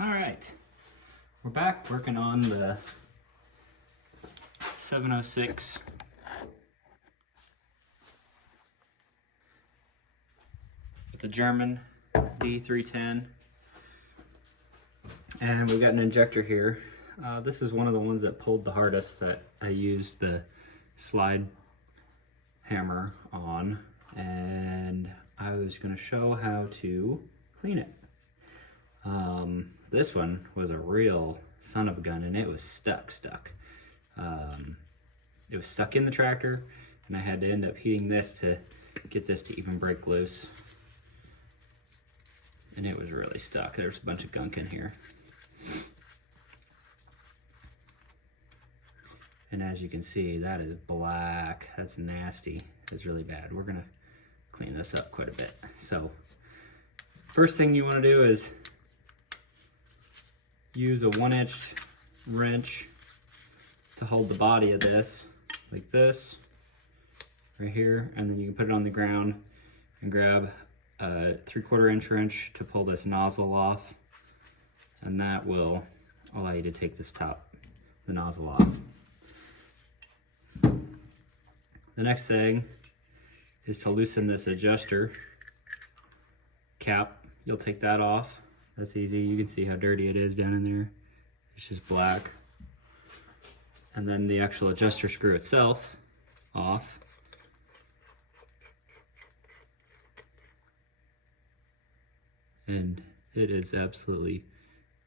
All right, we're back working on the 706 with the German D310, and we've got an injector here. This is one of the ones that pulled the hardest that I used the slide hammer on, and I was going to show how to clean it. This one was a real son of a gun, and it was stuck. It was stuck in the tractor, and I had to end up heating this to get this to even break loose. And it was really stuck. There's a bunch of gunk in here. And as you can see, that is black. That's nasty. It's really bad. We're gonna clean this up quite a bit. So, first thing you wanna do is use a 1-inch wrench to hold the body of this, like this, right here, and then you can put it on the ground and grab a 3/4 inch wrench to pull this nozzle off, and that will allow you to take this the nozzle off. The next thing is to loosen this adjuster cap. You'll take that off. That's easy. You can see how dirty it is down in there. It's just black. And then the actual adjuster screw itself off. And it is absolutely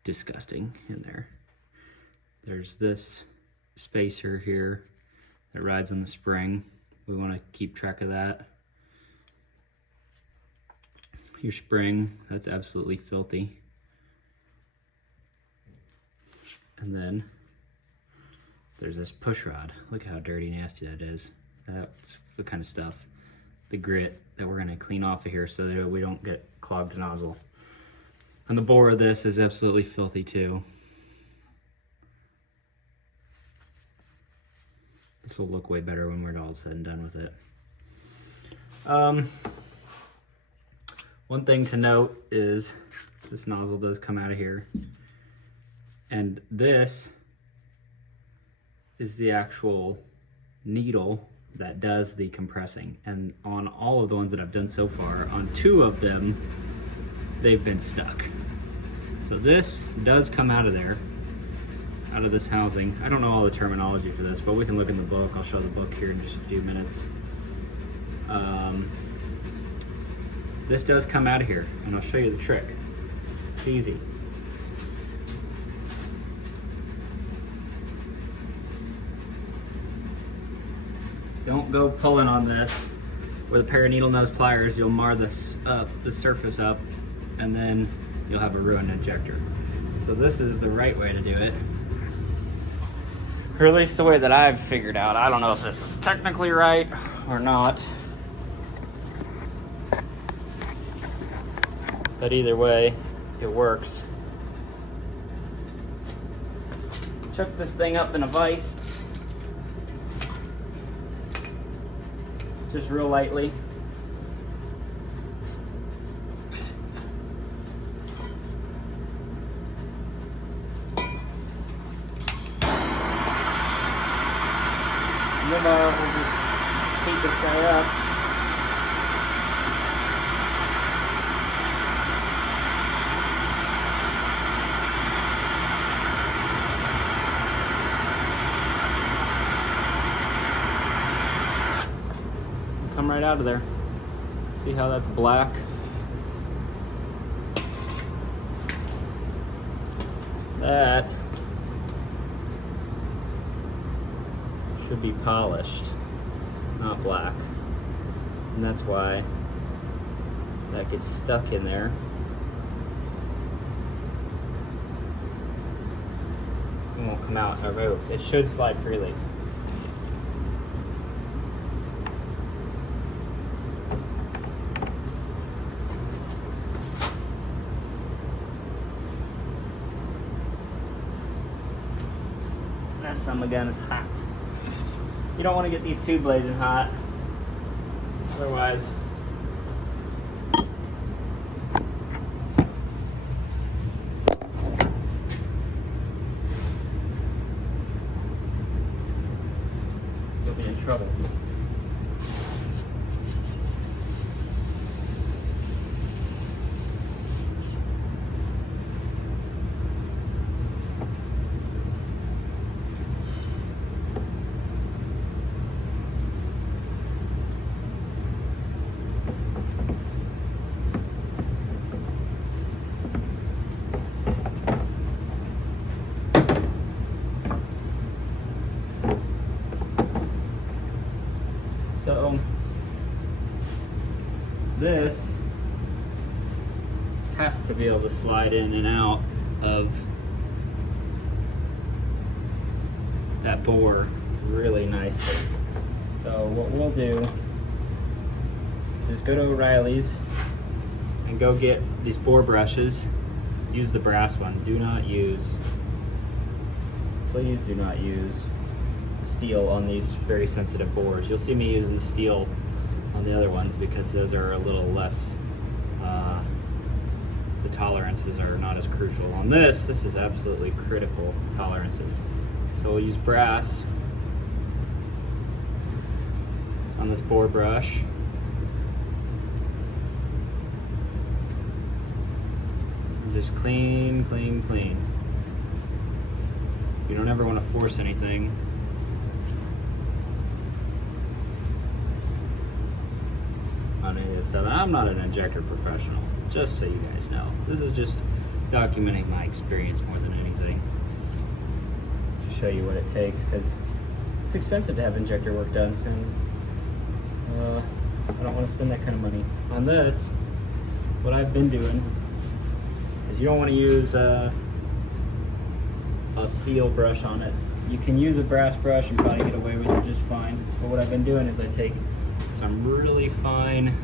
disgusting in there. There's this spacer here that rides on the spring. We want to keep track of that. Your spring, that's absolutely filthy. And then there's this push rod. Look how dirty, nasty that is. That's the kind of stuff, the grit that we're gonna clean off of here so that we don't get clogged nozzle. And the bore of this is absolutely filthy too. This will look way better when we're all said and done with it. One thing to note is this nozzle does come out of here, and this is the actual needle that does the compressing. And on all of the ones that I've done so far, on 2 of them, they've been stuck. So this does come out of there, out of this housing. I don't know all the terminology for this, but we can look in the book. I'll show the book here in just a few minutes. This does come out of here, and I'll show you the trick. It's easy. Don't go pulling on this with a pair of needle nose pliers. You'll mar this up, the surface up, and then you'll have a ruined injector. So this is the right way to do it. Or at least the way that I've figured out. I don't know if this is technically right or not. But either way, it works. Chuck this thing up in a vise. Just real lightly. And then we'll just heat this guy up. Come right out of there. See how that's black? That should be polished, not black. And that's why that gets stuck in there. It won't come out or move. It should slide freely. That son of a gun is hot. You don't want to get these too blazing hot. Otherwise, to be able to slide in and out of that bore really nicely. So what we'll do is go to O'Reilly's and go get these bore brushes. Use the brass one. Please do not use steel on these very sensitive bores. You'll see me using the steel on the other ones because those are a little less, the tolerances are not as crucial. On this is absolutely critical tolerances. So we'll use brass on this bore brush. And just clean, clean, clean. You don't ever want to force anything. On any of this stuff. And I'm not an injector professional, just so you guys know. This is just documenting my experience more than anything. To show you what it takes, because it's expensive to have injector work done, and I don't want to spend that kind of money. On this, what I've been doing is you don't want to use a steel brush on it. You can use a brass brush and probably get away with it just fine. But what I've been doing is I take some really fine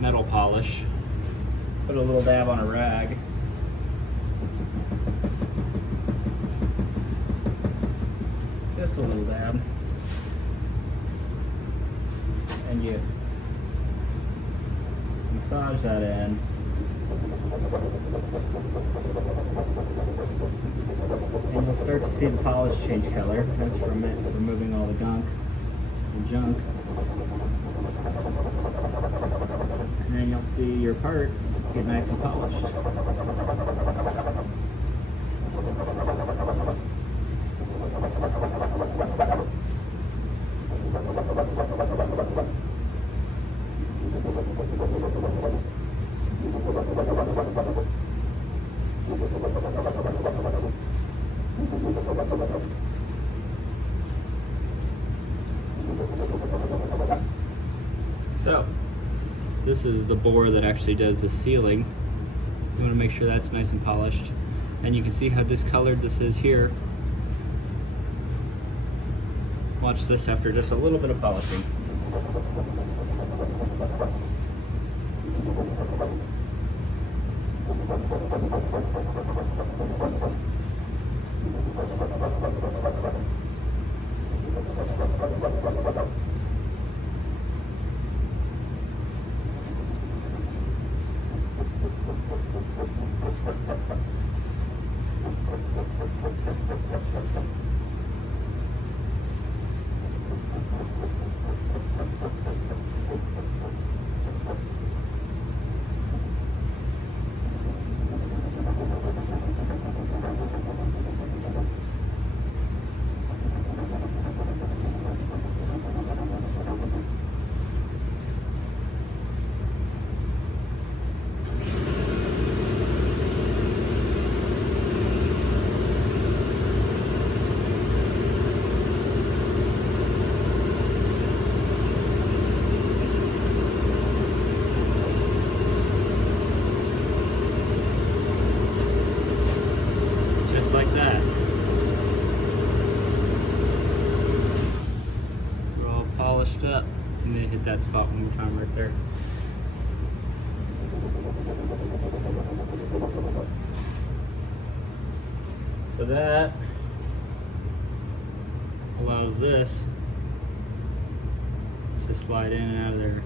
metal polish, put a little dab on a rag, just a little dab, and you massage that in. And you'll start to see the polish change color. That's from it removing all the gunk and junk. And then you'll see your part get nice and polished. So, this is the bore that actually does the sealing. You want to make sure that's nice and polished. And you can see how discolored this is here. Watch this after just a little bit of polishing. Like that. We're all polished up. I'm gonna hit that spot one more time right there. So that allows this to slide in and out of there.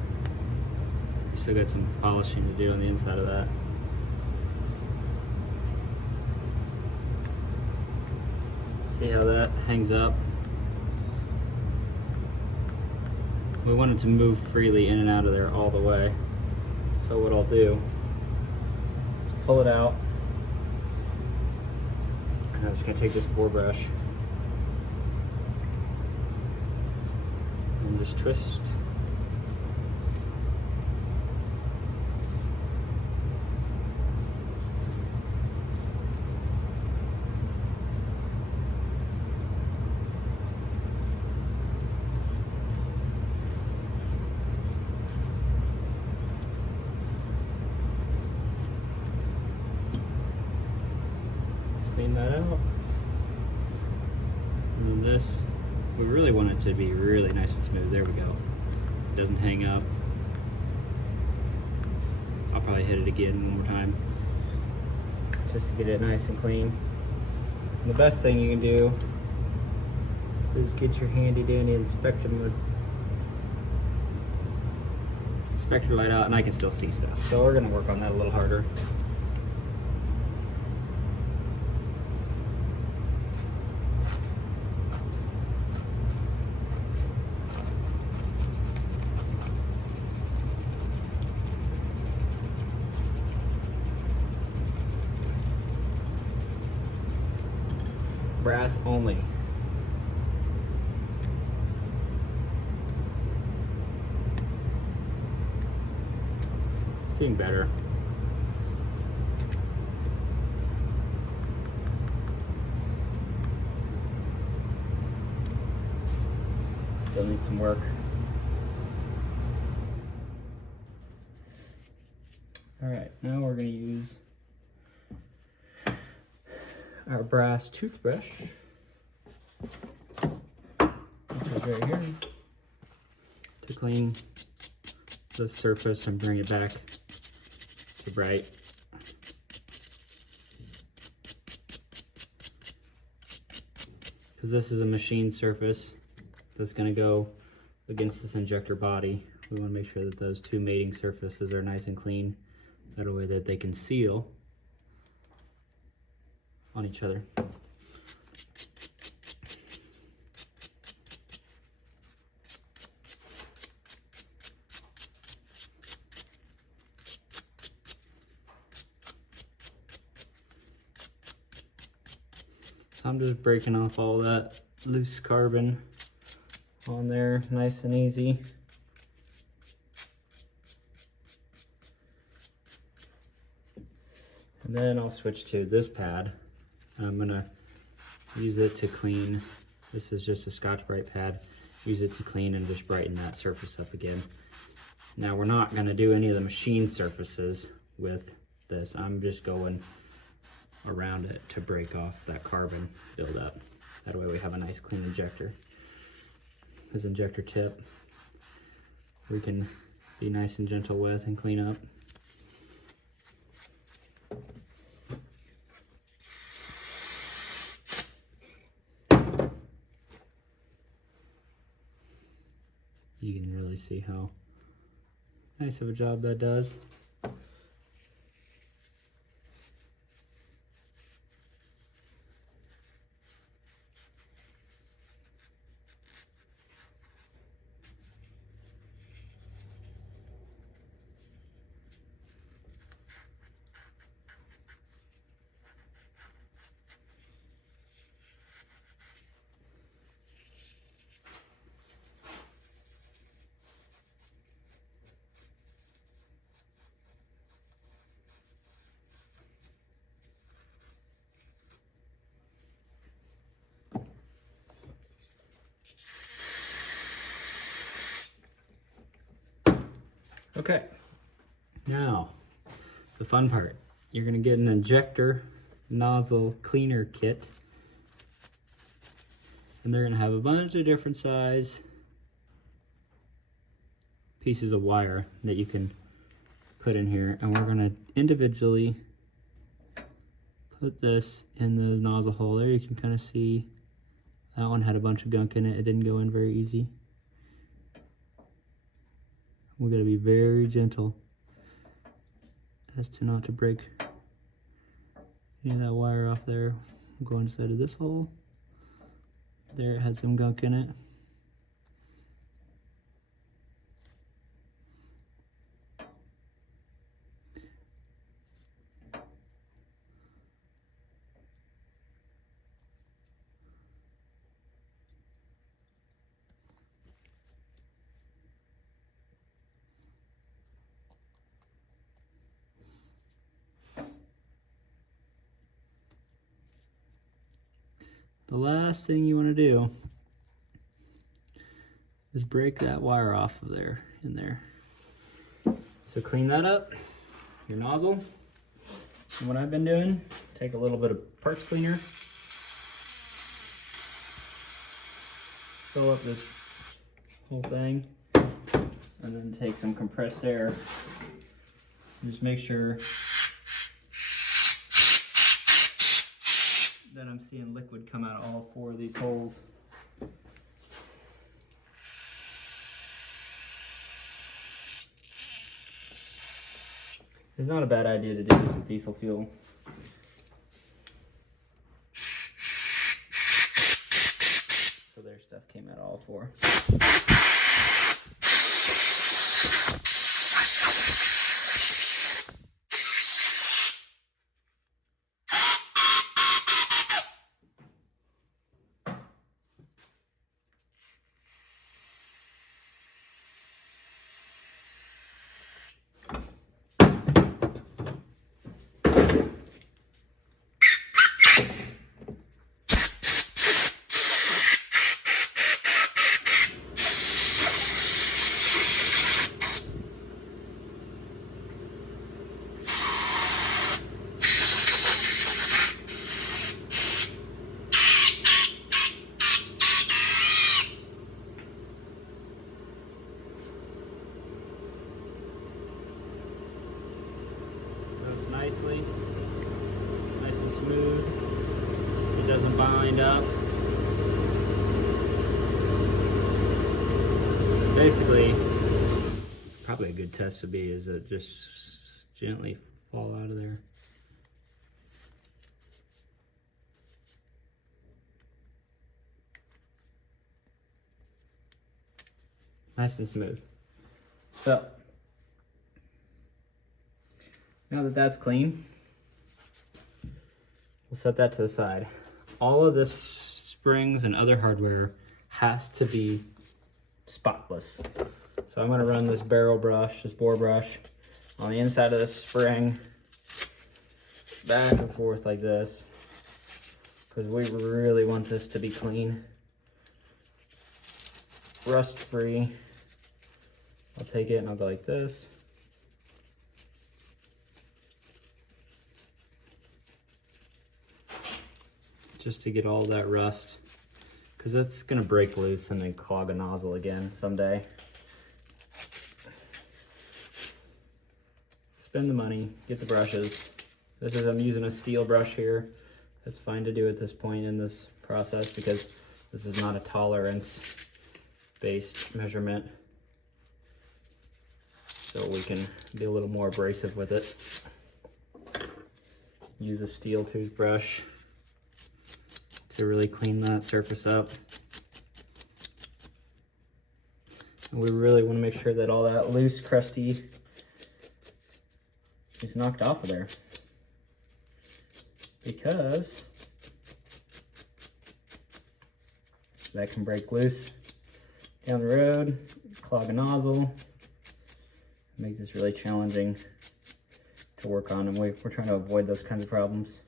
You still got some polishing to do on the inside of that. See how that hangs up? We want it to move freely in and out of there all the way. So what I'll do is pull it out. And I'm just going to take this bore brush and just twist. Clean that out. And then this, we really want it to be really nice and smooth. There we go. It doesn't hang up. I'll probably hit it again one more time just to get it nice and clean. And the best thing you can do is get your handy dandy inspector light out, and I can still see stuff. So we're gonna work on that a little harder. Brass only. It's getting better. Still needs some work. All right, now we're going to use our brass toothbrush, which is right here, to clean the surface and bring it back to bright. Because this is a machine surface that's going to go against this injector body, we want to make sure that those two mating surfaces are nice and clean, that way that they can seal on each other. So I'm just breaking off all that loose carbon on there, nice and easy. And then I'll switch to this pad. I'm gonna use it to clean. This is just a Scotch-Brite pad. Use it to clean and just brighten that surface up again. Now we're not gonna do any of the machine surfaces with this. I'm just going around it to break off that carbon buildup. That way we have a nice clean injector. This injector tip we can be nice and gentle with and clean up. You can really see how nice of a job that does. Okay, now the fun part. You're gonna get an injector nozzle cleaner kit, and they're gonna have a bunch of different size pieces of wire that you can put in here, and we're gonna individually put this in the nozzle hole. There you can kind of see that one had a bunch of gunk in it. It didn't go in very easy. We gotta be very gentle as to not to break any of that wire off there. We'll go inside of this hole. There, it had some gunk in it. The last thing you want to do is break that wire off of there, in there. So clean that up, your nozzle. And what I've been doing take a little bit of parts cleaner, fill up this whole thing, and then take some compressed air. Just make sure that I'm seeing liquid come out of all 4 of these holes. It's not a bad idea to do this with diesel fuel. So their stuff came out of all 4. Nicely, nice and smooth. It doesn't bind up. Basically, probably a good test would be is it just gently fall out of there. Nice and smooth. So now that that's clean, we'll set that to the side. All of this springs and other hardware has to be spotless. So I'm gonna run this barrel brush, this bore brush, on the inside of this spring, back and forth like this, because we really want this to be clean, rust free. I'll take it and I'll go like this. Just to get all that rust, because it's gonna break loose and then clog a nozzle again someday. Spend the money, get the brushes. I'm using a steel brush here. That's fine to do at this point in this process because this is not a tolerance based measurement. So we can be a little more abrasive with it. Use a steel toothbrush to really clean that surface up. And we really want to make sure that all that loose, crusty is knocked off of there, because that can break loose down the road, clog a nozzle, make this really challenging to work on, and we're trying to avoid those kinds of problems.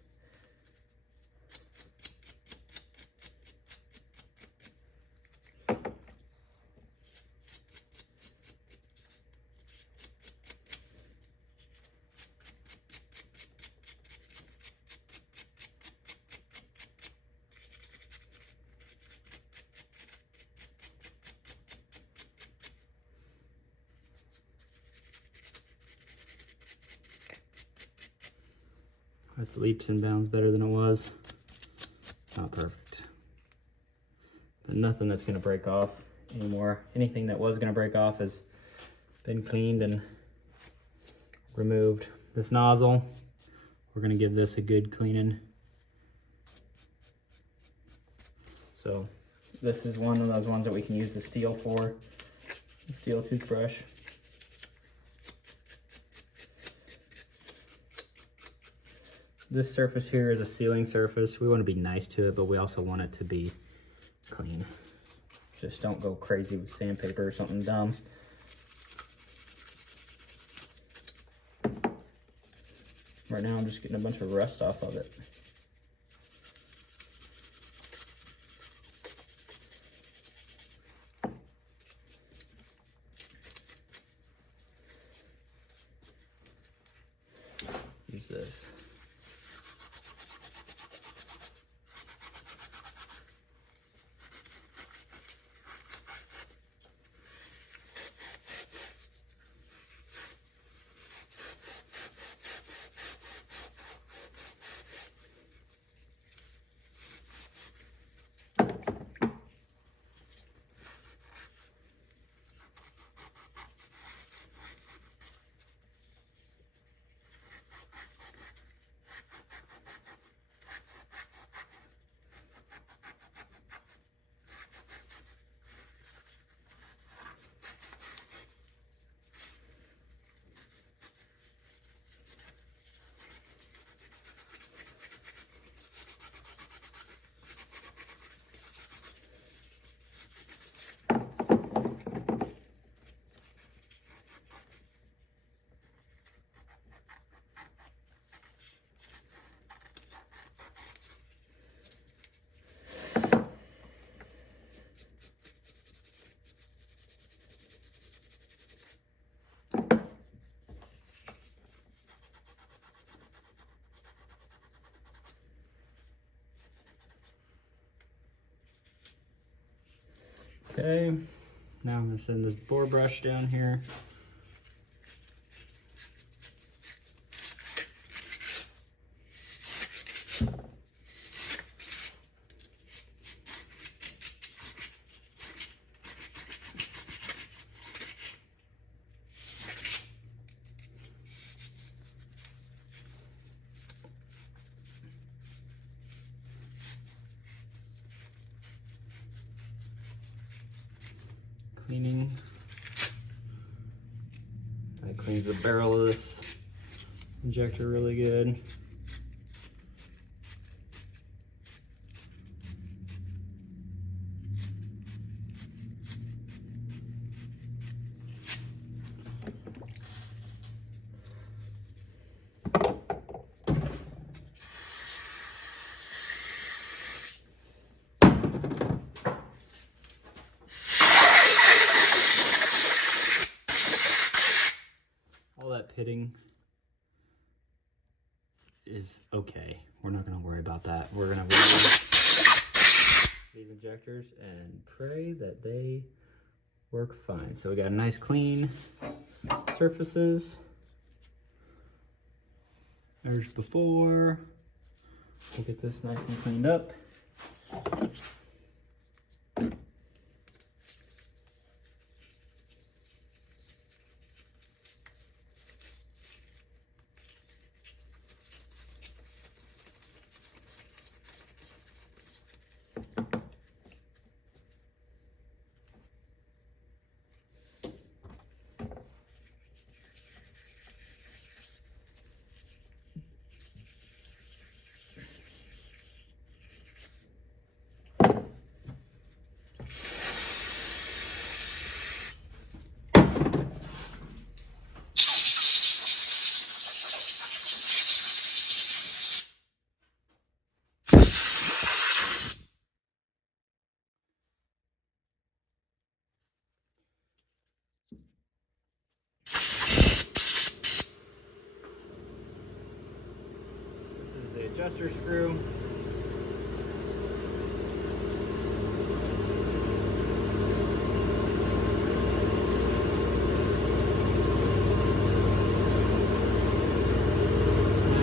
That's leaps and bounds better than it was. Not perfect. But nothing that's gonna break off anymore. Anything that was gonna break off has been cleaned and removed. This nozzle, we're gonna give this a good cleaning. So this is one of those ones that we can use the steel for, the steel toothbrush. This surface here is a sealing surface. We want to be nice to it, but we also want it to be clean. Just don't go crazy with sandpaper or something dumb. Right now I'm just getting a bunch of rust off of it. Use this. Okay, now I'm gonna send this bore brush down here. Cleaning. That cleans the barrel of this injector really good. All that pitting is okay. We're not gonna worry about that. We're gonna remove these injectors and pray that they work fine. So we got nice clean surfaces. There's before. We'll get this nice and cleaned up. Adjuster screw.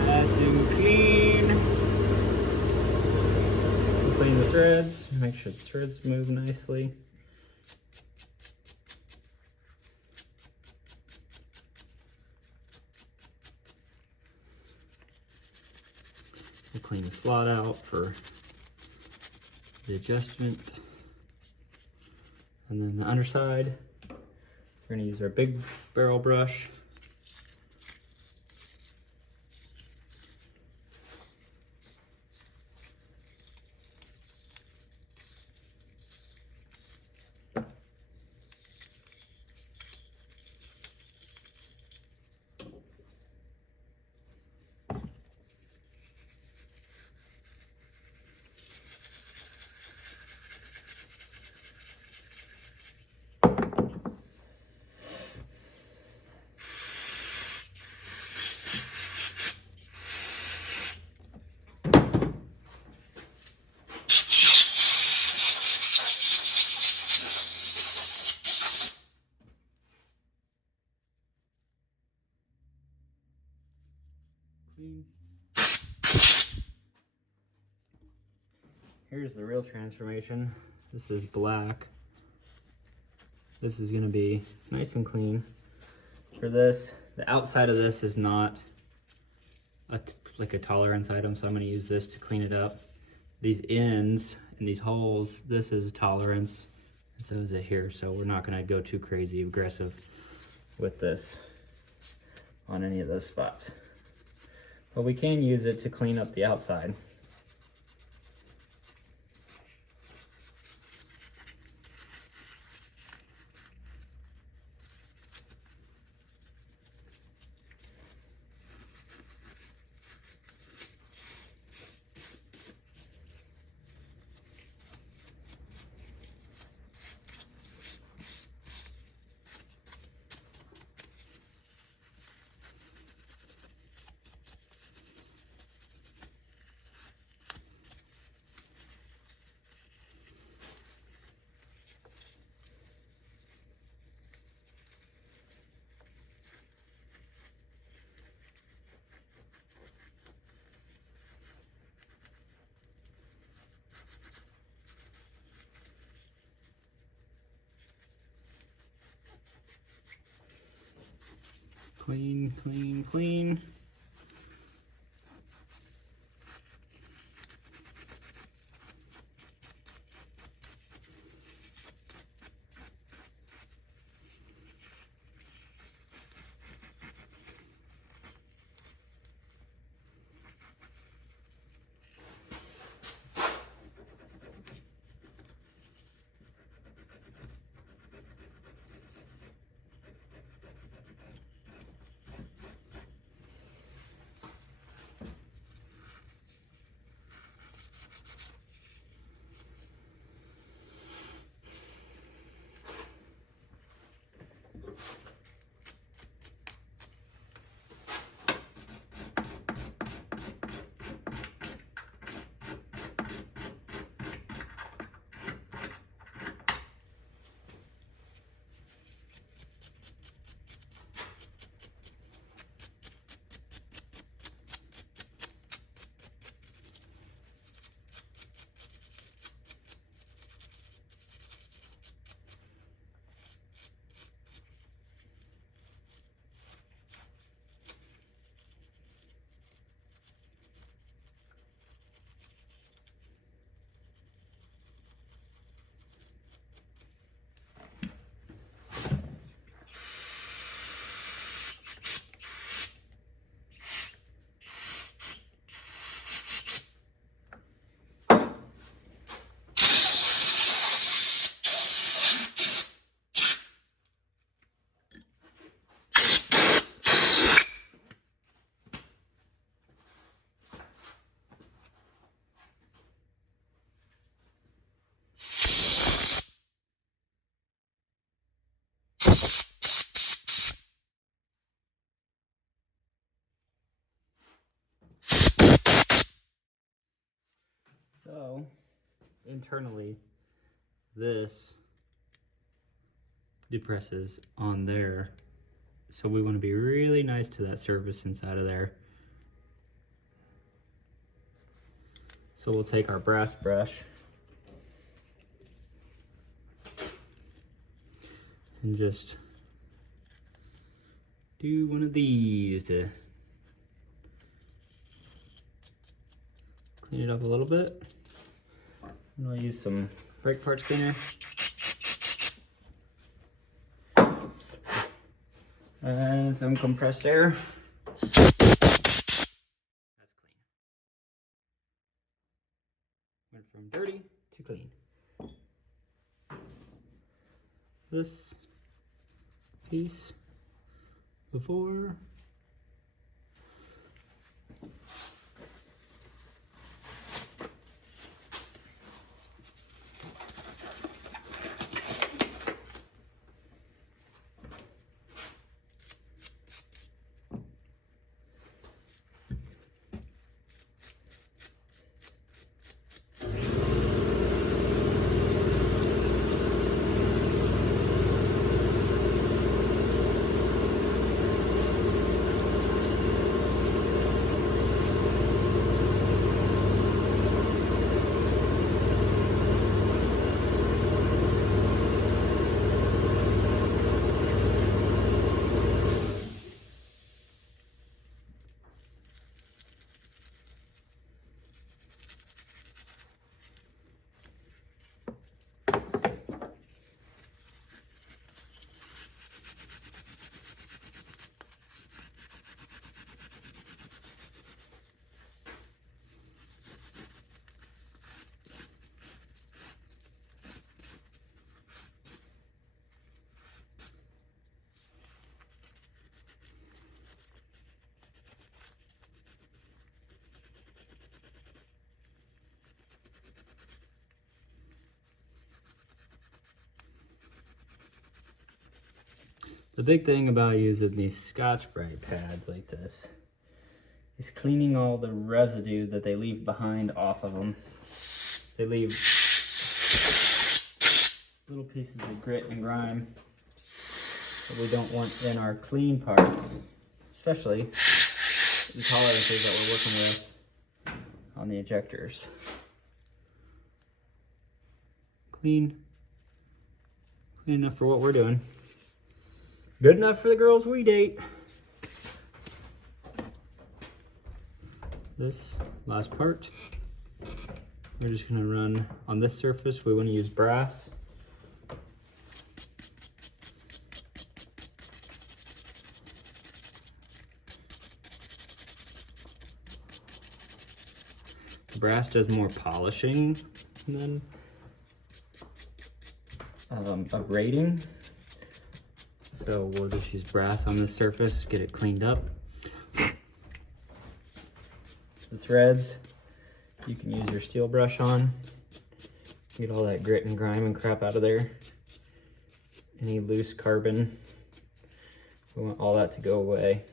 Nice and clean. Clean the threads. Make sure the threads move nicely. We'll clean the slot out for the adjustment. And then the underside, we're gonna use our big barrel brush. Here's the real transformation. This is black. This is gonna be nice and clean. For this, the outside of this is not like a tolerance item, so I'm gonna use this to clean it up. These ends and these holes, this is tolerance, and so is it here, so we're not gonna go too crazy aggressive with this on any of those spots. But we can use it to clean up the outside. Clean, clean, clean. So, internally, this depresses on there. So we want to be really nice to that surface inside of there. So we'll take our brass brush and just do one of these to clean it up a little bit. And I'll use some brake parts cleaner. And some compressed air. That's clean. Went from dirty to clean. This piece before. The big thing about using these Scotch-Brite pads like this is cleaning all the residue that they leave behind off of them. They leave little pieces of grit and grime that we don't want in our clean parts, especially the tolerances that we're working with on the injectors. Clean enough for what we're doing. Good enough for the girls we date. this last part. We're just gonna run on this surface. We wanna use brass. Brass does more polishing than abrading. So we'll just use brass on this surface, get it cleaned up. The threads, you can use your steel brush on. Get all that grit and grime and crap out of there. Any loose carbon, we want all that to go away.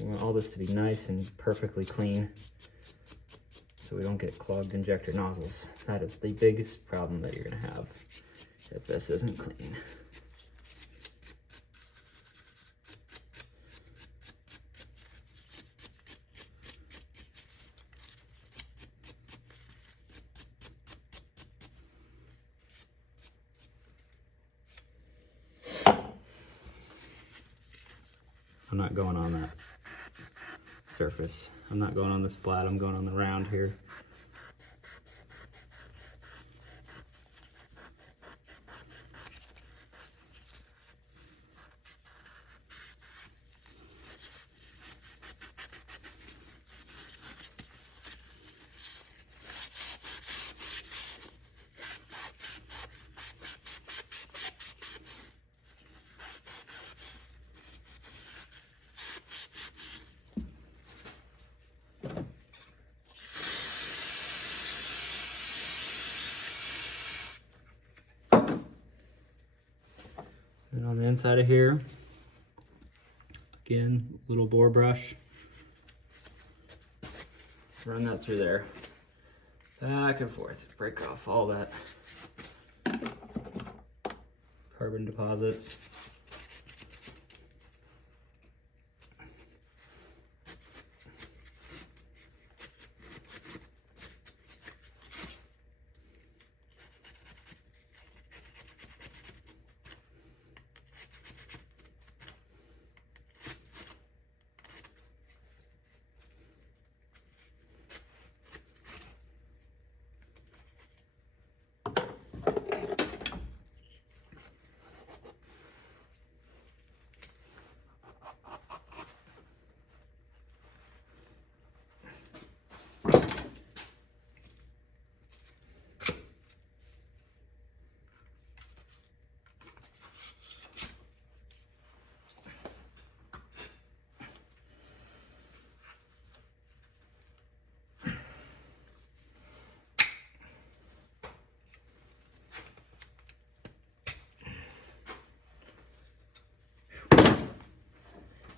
We want all this to be nice and perfectly clean, so we don't get clogged injector nozzles. That is the biggest problem that you're gonna have if this isn't clean. I'm not going on that surface. I'm not going on this flat, I'm going on the round here. And on the inside of here, again, little bore brush. Run that through there. Back and forth. Break off all that carbon deposits.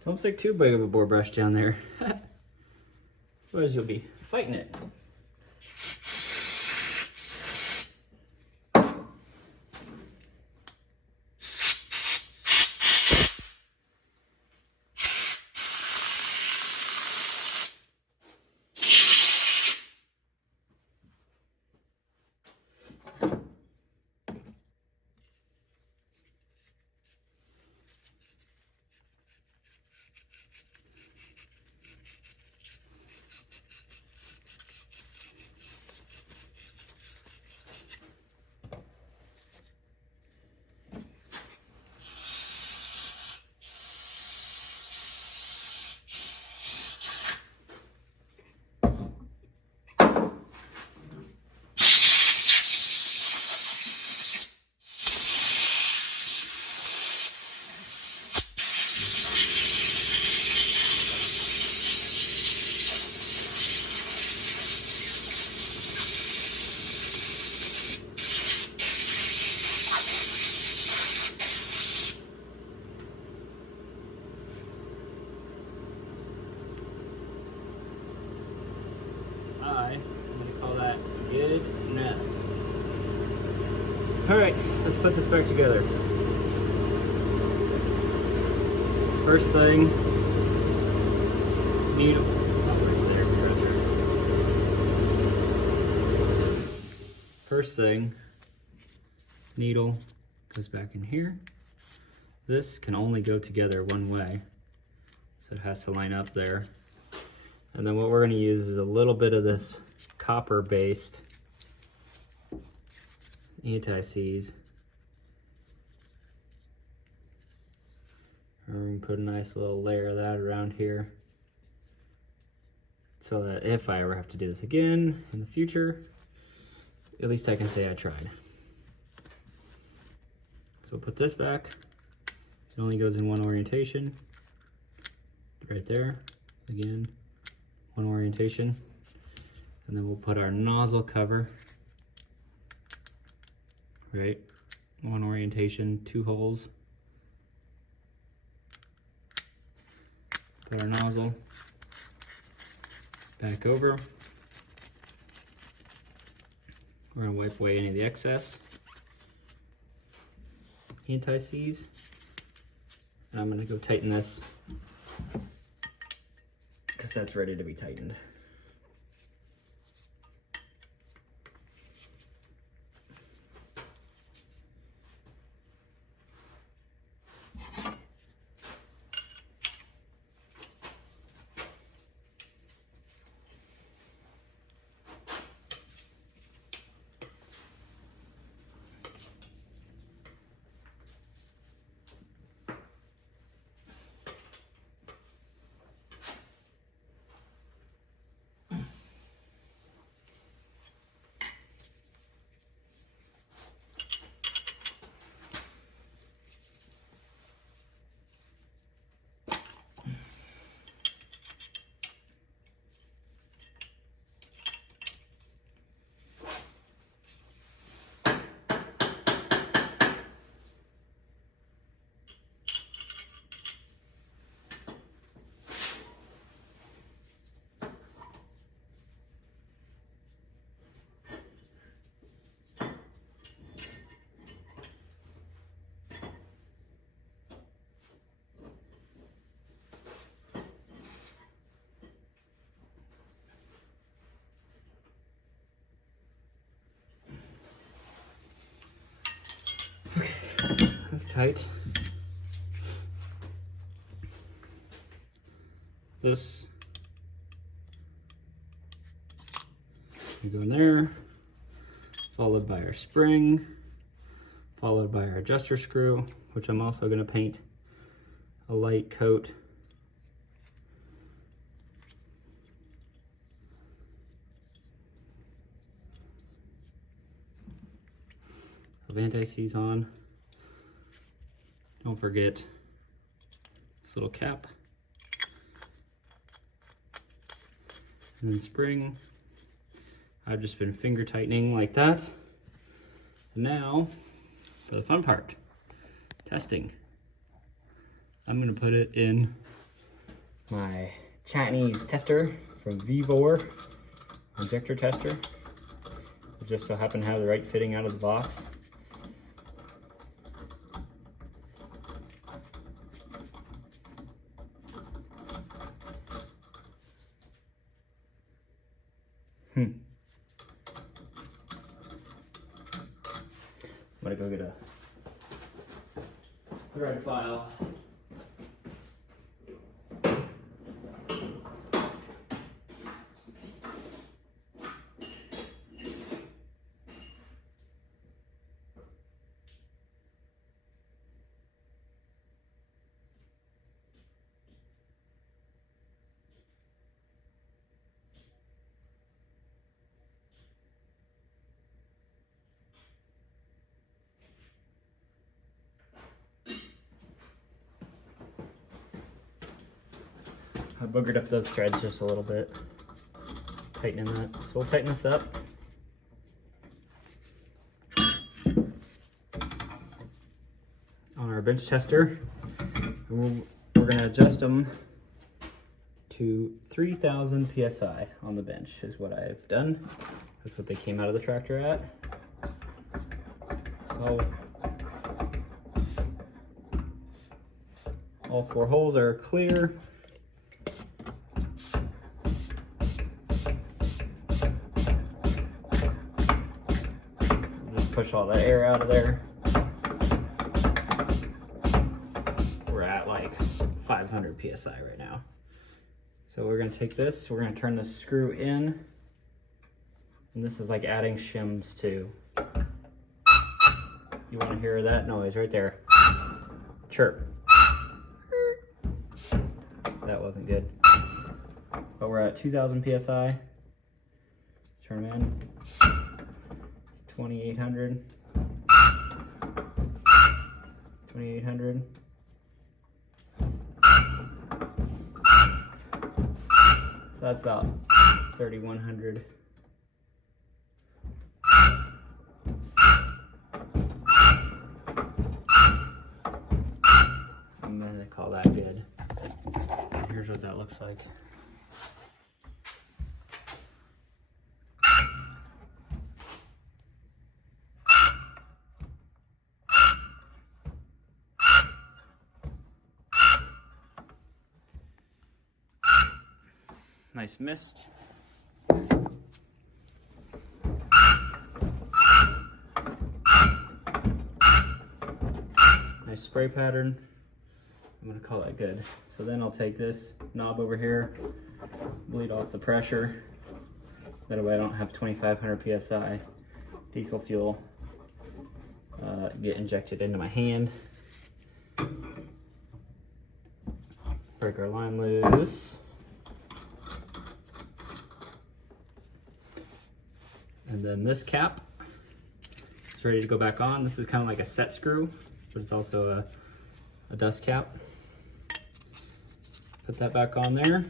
Don't stick too big of a bore brush down there. Otherwise you'll be fighting it. I'm going to call that good enough. Alright, let's put this back together. First thing, needle. First thing, needle goes back in here. This can only go together one way, so it has to line up there. And then what we're gonna use is a little bit of this copper-based anti-seize. And we're gonna put a nice little layer of that around here, so that if I ever have to do this again in the future, at least I can say I tried. So we'll put this back. It only goes in one orientation. Right there. Again, one orientation. And then we'll put our nozzle cover. Right, one orientation, 2 holes. Put our nozzle back over. We're gonna wipe away any of the excess anti-seize. And I'm gonna go tighten this because that's ready to be tightened. Okay, that's tight. This, we go in there, followed by our spring, followed by our adjuster screw, which I'm also going to paint a light coat. Of anti-seize on. Don't forget this little cap. And then spring. I've just been finger tightening like that. And now for the fun part, testing. I'm gonna put it in my Chinese tester from Vivor, injector tester. It just so happened to have the right fitting out of the box. I'm gonna go get a thread file. I boogered up those threads just a little bit, tightening that. So we'll tighten this up. On our bench tester, and we're going to adjust them to 3,000 PSI on the bench is what I've done. That's what they came out of the tractor at. So all 4 holes are clear. Push all that air out of there. We're at like 500 PSI right now. So we're gonna take this, we're gonna turn this screw in, and this is like adding shims too. You wanna hear that noise right there? Chirp. That wasn't good. But we're at 2000 PSI. Let's turn them in. 2800. 2800. So that's about 3100. I'm gonna call that good. Here's what that looks like. Nice mist. Nice spray pattern. I'm gonna call that good. So then I'll take this knob over here, bleed off the pressure. That way I don't have 2500 PSI diesel fuel get injected into my hand. Break our line loose. And then this cap is ready to go back on. This is kind of like a set screw, but it's also a dust cap. Put that back on there.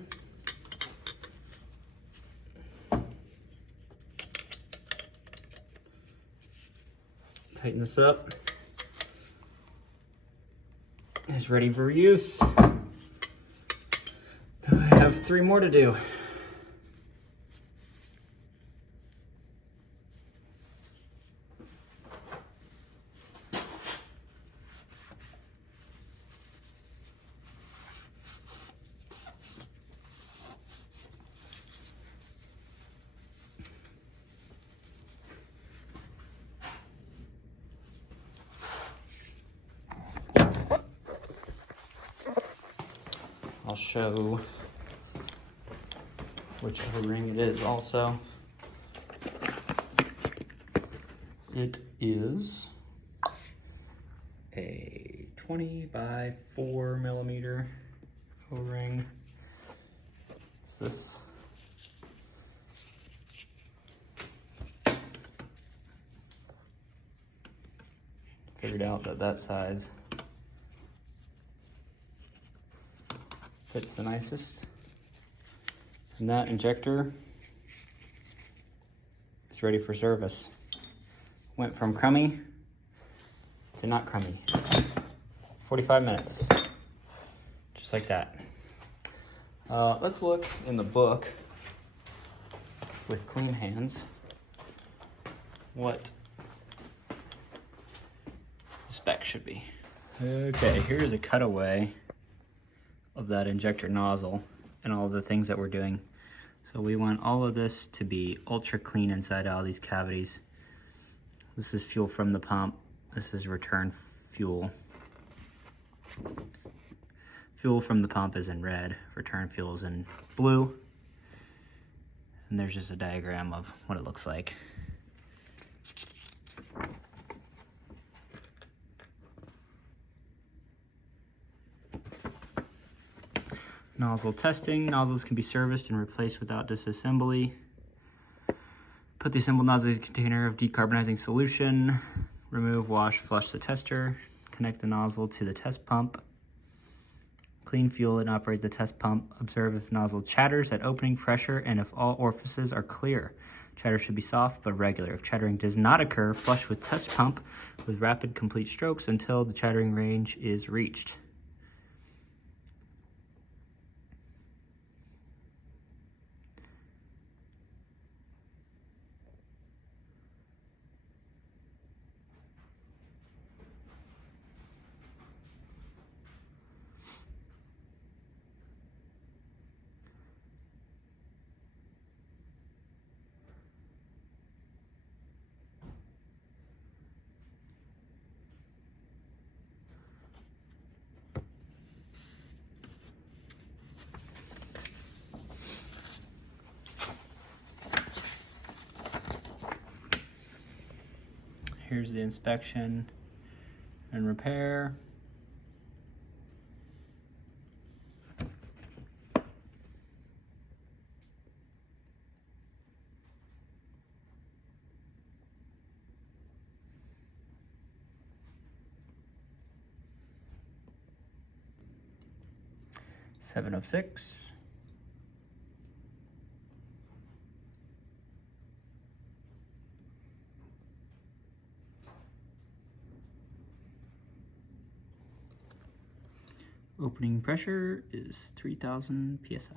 Tighten this up. It's ready for use. Now I have 3 more to do. I'll show which ring it is also. It is a 20 by 4 millimeter O-ring. It's this. Figured out that that size fits the nicest. And that injector is ready for service. Went from crummy to not crummy. 45 minutes, just like that. Let's look in the book with clean hands what the spec should be. Okay, here's a cutaway of that injector nozzle and all the things that we're doing. So we want all of this to be ultra clean inside all these cavities. This is fuel from the pump. This is return fuel. Fuel from the pump is in red, return fuel is in blue. And there's just a diagram of what it looks like. Nozzle testing. Nozzles can be serviced and replaced without disassembly. Put the assembled nozzle in a container of decarbonizing solution. Remove, wash, flush the tester. Connect the nozzle to the test pump. Clean fuel and operate the test pump. Observe if nozzle chatters at opening pressure and if all orifices are clear. Chatter should be soft but regular. If chattering does not occur, flush with test pump with rapid complete strokes until the chattering range is reached. Here's the inspection and repair. $706. Opening pressure is 3,000 psi.